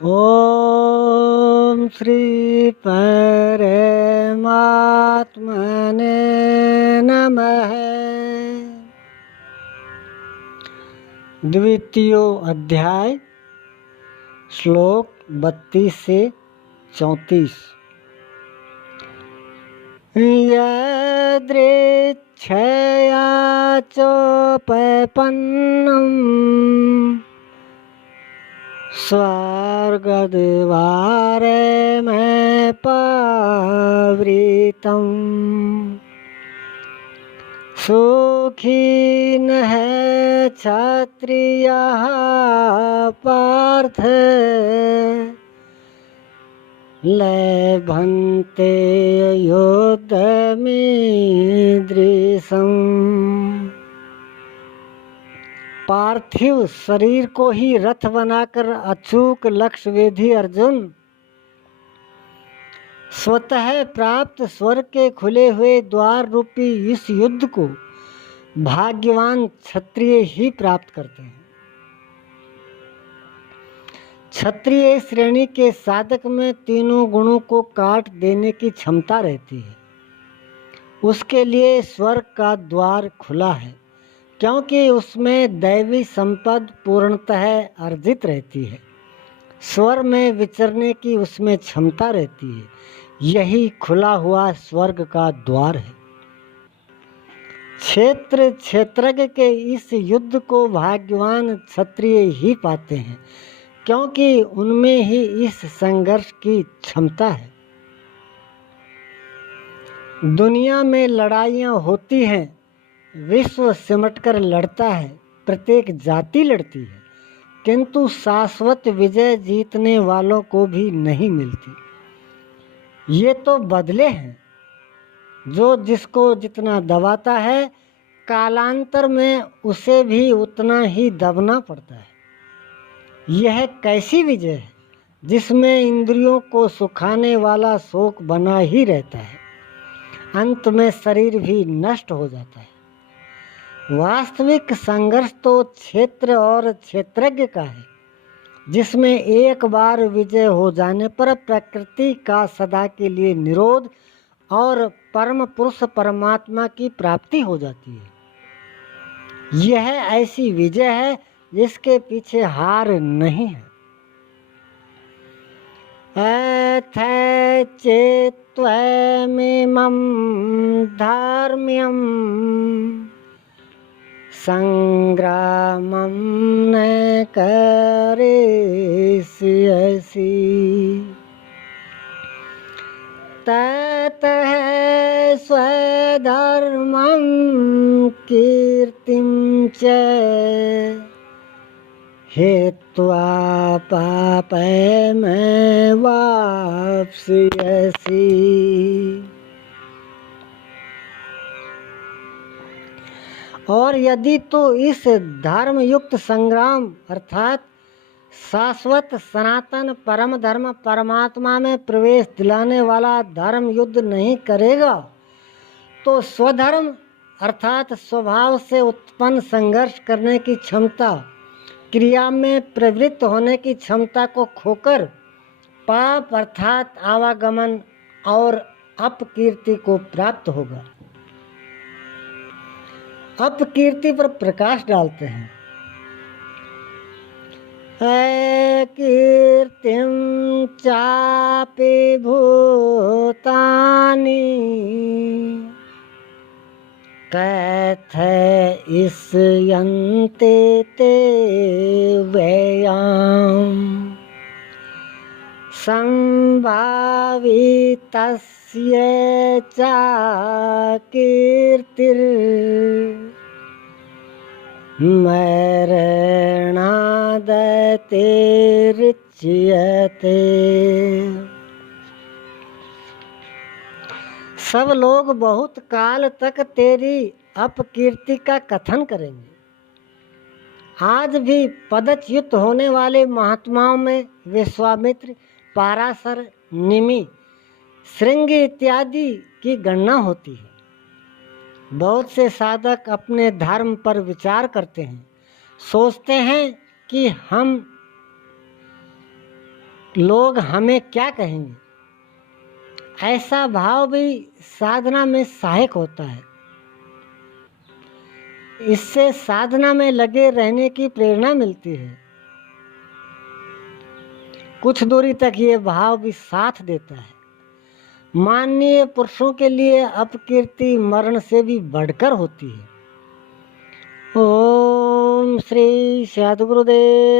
ओम श्री परमात्मने नमः। द्वितीय अध्याय श्लोक 32 से 34। यदृच्छया चोपपन्नम् स्वर्गद्वारे में पावृतम् सुखिनः क्षत्रियः पार्थ लभन्ते युद्धमीदृशम्। पार्थिव शरीर को ही रथ बनाकर अचूक लक्ष्य वेधी अर्जुन स्वतः प्राप्त स्वर्ग के खुले हुए द्वार रूपी इस युद्ध को भाग्यवान क्षत्रिय ही प्राप्त करते हैं। क्षत्रिय श्रेणी के साधक में तीनों गुणों को काट देने की क्षमता रहती है। उसके लिए स्वर्ग का द्वार खुला है, क्योंकि उसमें दैवी संपद पूर्णतः अर्जित रहती है। स्वर्ग में विचरने की उसमें क्षमता रहती है। यही खुला हुआ स्वर्ग का द्वार है। क्षेत्रज्ञ के इस युद्ध को भाग्यवान क्षत्रिय ही पाते हैं, क्योंकि उनमें ही इस संघर्ष की क्षमता है। दुनिया में लड़ाइयाँ होती हैं, विश्व सिमटकर लड़ता है, प्रत्येक जाति लड़ती है, किंतु शाश्वत विजय जीतने वालों को भी नहीं मिलती। ये तो बदले हैं, जो जिसको जितना दबाता है कालांतर में उसे भी उतना ही दबना पड़ता है। यह कैसी विजय है जिसमें इंद्रियों को सुखाने वाला शोक बना ही रहता है, अंत में शरीर भी नष्ट हो जाता है। वास्तविक संघर्ष तो क्षेत्र और क्षेत्रज्ञ का है, जिसमें एक बार विजय हो जाने पर प्रकृति का सदा के लिए निरोध और परम पुरुष परमात्मा की प्राप्ति हो जाती है। यह ऐसी विजय है जिसके पीछे हार नहीं है। अथ चेत्त्वमिमं धार्म्यं संग्रामं न करिष्यसि ततः स्वधर्मं कीर्तिं च हित्वा पापमेवाप्स्यसि। और यदि तो इस धर्म युक्त संग्राम अर्थात शाश्वत सनातन परम धर्म परमात्मा में प्रवेश दिलाने वाला धर्म युद्ध नहीं करेगा, तो स्वधर्म अर्थात स्वभाव से उत्पन्न संघर्ष करने की क्षमता, क्रिया में प्रवृत्त होने की क्षमता को खोकर पाप अर्थात आवागमन और अपकीर्ति को प्राप्त होगा। अपकीर्ति पर प्रकाश डालते हैं। कीर्तिं चापि भूतानि कथयिष्यन्ते ते व्ययाम् संभावितस्य च मरणादतिरिच्यते। सब लोग बहुत काल तक तेरी अपकीर्ति का कथन करेंगे। आज भी पदच्युत होने वाले महात्माओं में विश्वामित्र, पाराशर, निमि, श्रृंग इत्यादि की गणना होती है। बहुत से साधक अपने धर्म पर विचार करते हैं, सोचते हैं कि हम लोग हमें क्या कहेंगे, ऐसा भाव भी साधना में सहायक होता है। इससे साधना में लगे रहने की प्रेरणा मिलती है। कुछ दूरी तक ये भाव भी साथ देता है। माननीय पुरुषों के लिए अपकीर्ति मरण से भी बढ़कर होती है। ओम श्री सद्गुरुदेव।